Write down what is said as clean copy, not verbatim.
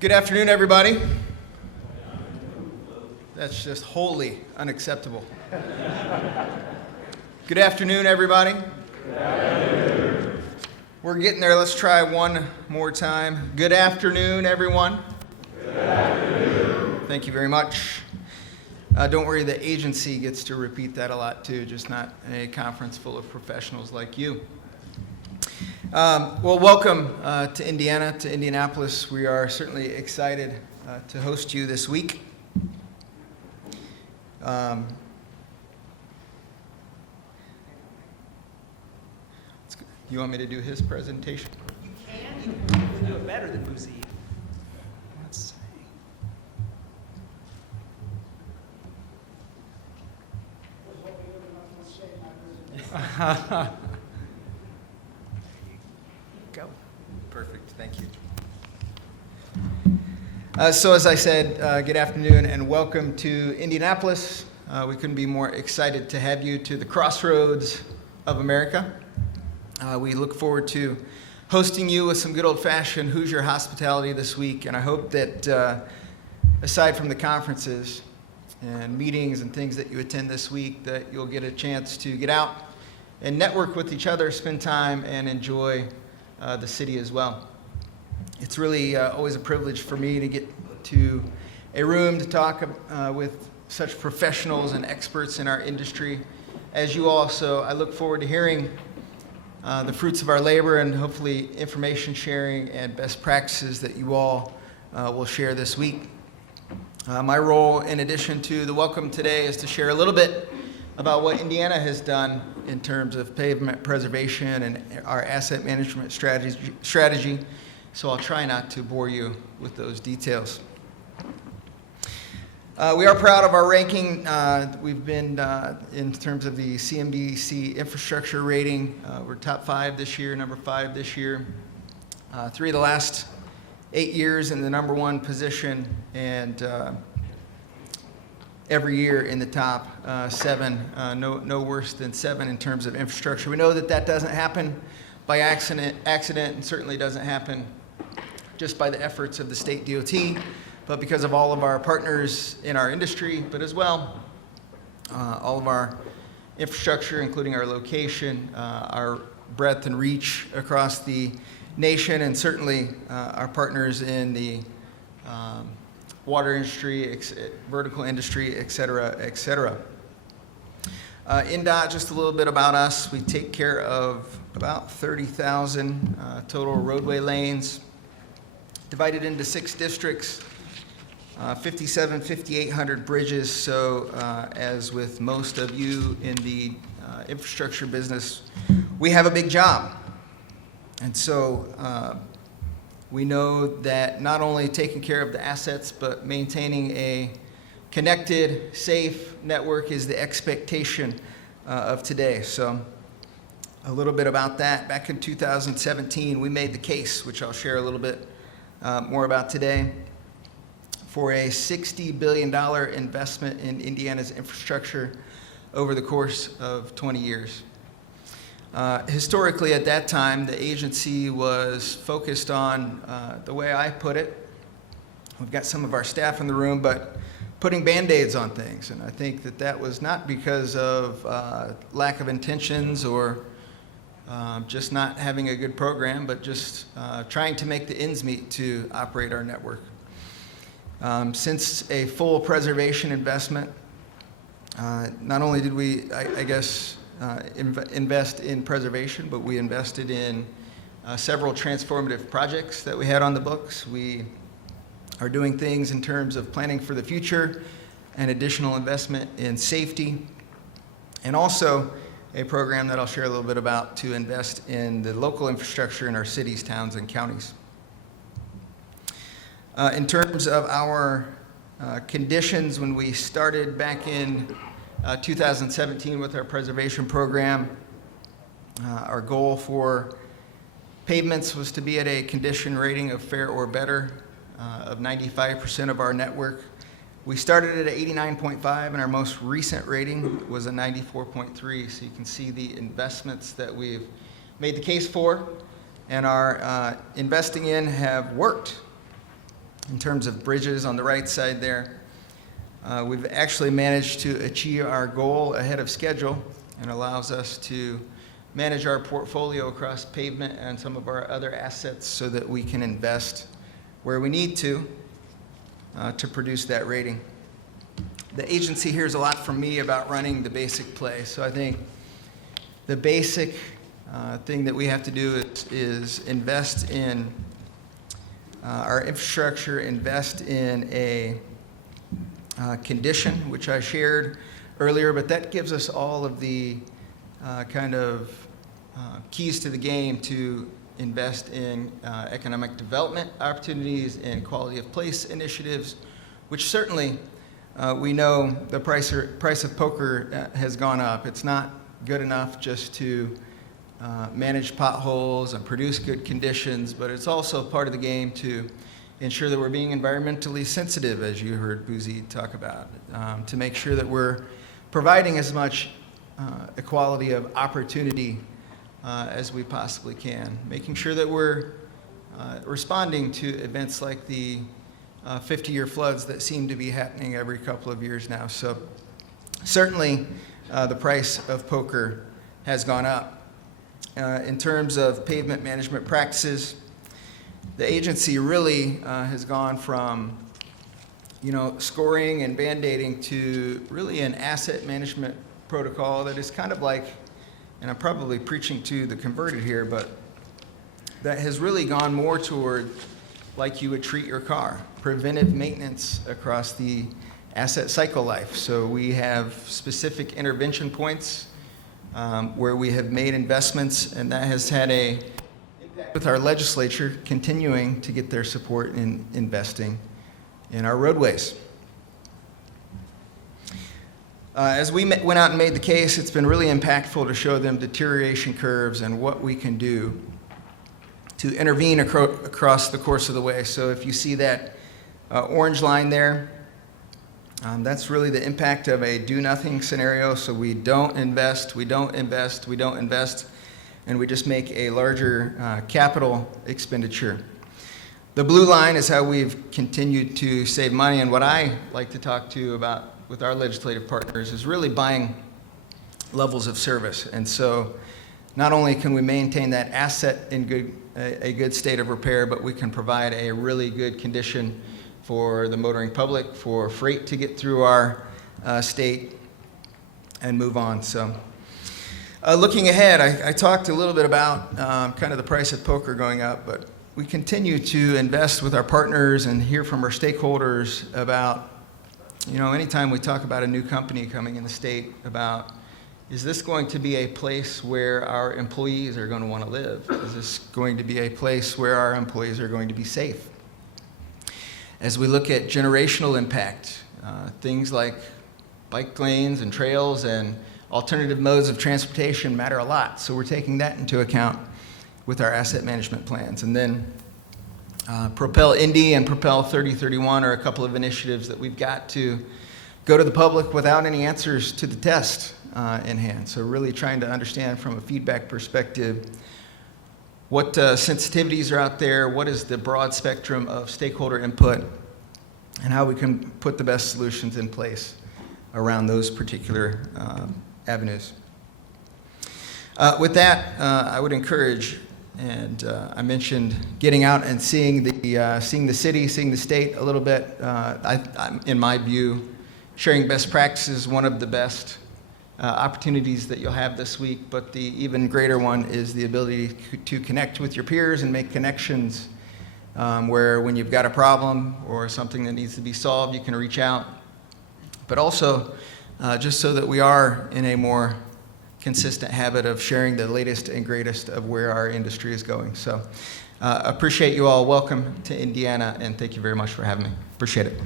Good afternoon, everybody. That's just wholly unacceptable. Good afternoon, everybody. Good afternoon. We're getting there. Let's try one more time. Good afternoon, everyone. Good afternoon. Thank you very much. Don't worry, the agency gets to repeat that a lot too, just not in a conference full of professionals like you. Well, welcome to Indiana, to Indianapolis. We are certainly excited to host you this week. You want me to do his presentation? You can. You can do it better than Boozy. Let's see. Go. Perfect. Thank you. So as I said, good afternoon and welcome to Indianapolis. We couldn't be more excited to have you to the crossroads of America. We look forward to hosting you with some good old-fashioned Hoosier hospitality this week, and I hope that aside from the conferences and meetings and things that you attend this week, that you'll get a chance to get out and network with each other, spend time, and enjoy the city as well. It's really always a privilege for me to get to a room to talk with such professionals and experts in our industry as you all. So I look forward to hearing the fruits of our labor and hopefully information sharing and best practices that you all will share this week. My role, in addition to the welcome today, is to share a little bit about what Indiana has done in terms of pavement preservation and our asset management strategy. So I'll try not to bore you with those details. We are proud of our ranking. We've been, in terms of the CNBC infrastructure rating, we're top 5 this year, number 5 this year. 3 of the last 8 years in the number 1 position, and every year in the top 7, no worse than 7 in terms of infrastructure. We know that that doesn't happen by accident, and certainly doesn't happen just by the efforts of the state DOT, but because of all of our partners in our industry, but as well, all of our infrastructure, including our location, our breadth and reach across the nation, and certainly our partners in the water industry, vertical industry, et cetera, et cetera. INDOT, just a little bit about us. We take care of about 30,000 total roadway lanes, divided into 6 districts, 5,800 bridges. So as with most of you in the infrastructure business, we have a big job. And so we know that not only taking care of the assets, but maintaining a connected, safe network is the expectation of today. So a little bit about that. Back in 2017, we made the case, which I'll share a little bit more about today, for a $60 billion investment in Indiana's infrastructure over the course of 20 years. Historically, at that time, the agency was focused on, the way I put it, we've got some of our staff in the room, but putting Band-Aids on things. And I think that that was not because of lack of intentions or just not having a good program, but just trying to make the ends meet to operate our network. Since a full preservation investment, not only did we, invest in preservation, but we invested in several transformative projects that we had on the books. We are doing things in terms of planning for the future and additional investment in safety, and also a program that I'll share a little bit about to invest in the local infrastructure in our cities, towns, and counties. In terms of our conditions, when we started back in 2017 with our preservation program, our goal for pavements was to be at a condition rating of fair or better of 95% of our network. We started at 89.5, and our most recent rating was a 94.3. So you can see the investments that we've made the case for and are investing in have worked. In terms of bridges on the right side there, we've actually managed to achieve our goal ahead of schedule, and allows us to manage our portfolio across Pavement and some of our other assets so that we can invest where we need to produce that rating. The agency hears a lot from me about running the basic play, so I think the basic thing that we have to do is invest in our infrastructure, invest in a condition, which I shared earlier, but that gives us all of the keys to the game to invest in economic development opportunities and quality of place initiatives, which certainly we know the price of poker has gone up. It's not good enough just to manage potholes and produce good conditions, but it's also part of the game to ensure that we're being environmentally sensitive, as you heard Boozy talk about, to make sure that we're providing as much equality of opportunity as we possibly can, making sure that we're responding to events like the 50-year floods that seem to be happening every couple of years now. So certainly the price of poker has gone up. In terms of pavement management practices, the agency really has gone from scoring and band-aiding to really an asset management protocol that is kind of like, and I'm probably preaching to the converted here, but that has really gone more toward like you would treat your car, preventive maintenance across the asset cycle life. So we have specific intervention points where we have made investments, and that has had a impact with our legislature continuing to get their support in investing in our roadways. As we went out and made the case, it's been really impactful to show them deterioration curves and what we can do to intervene across the course of the way. So if you see that orange line there, that's really the impact of a do-nothing scenario. So we don't invest, we don't invest, we don't invest, and we just make a larger capital expenditure. The blue line is how we've continued to save money, and what I like to talk to about with our legislative partners is really buying levels of service. And so not only can we maintain that asset in a good state of repair, but we can provide a really good condition for the motoring public, for freight to get through our state and move on. So looking ahead, I talked a little bit about kind of the price of poker going up, but we continue to invest with our partners and hear from our stakeholders about, anytime we talk about a new company coming in the state, about, is this going to be a place where our employees are going to want to live? Is this going to be a place where our employees are going to be safe? As we look at generational impact, things like bike lanes and trails and alternative modes of transportation matter a lot. So we're taking that into account with our asset management plans. And then Propel Indy and Propel 3031 are a couple of initiatives that we've got to go to the public without any answers to the test in hand. So really trying to understand from a feedback perspective what sensitivities are out there, what is the broad spectrum of stakeholder input, and how we can put the best solutions in place around those particular avenues. With that, I would encourage, and I mentioned getting out and seeing the city, seeing the state a little bit. In my view, sharing best practices is one of the best opportunities that you'll have this week, but the even greater one is the ability to connect with your peers and make connections where when you've got a problem or something that needs to be solved, you can reach out. But also, just so that we are in a more consistent habit of sharing the latest and greatest of where our industry is going. So appreciate you all. Welcome to Indiana, and thank you very much for having me. Appreciate it.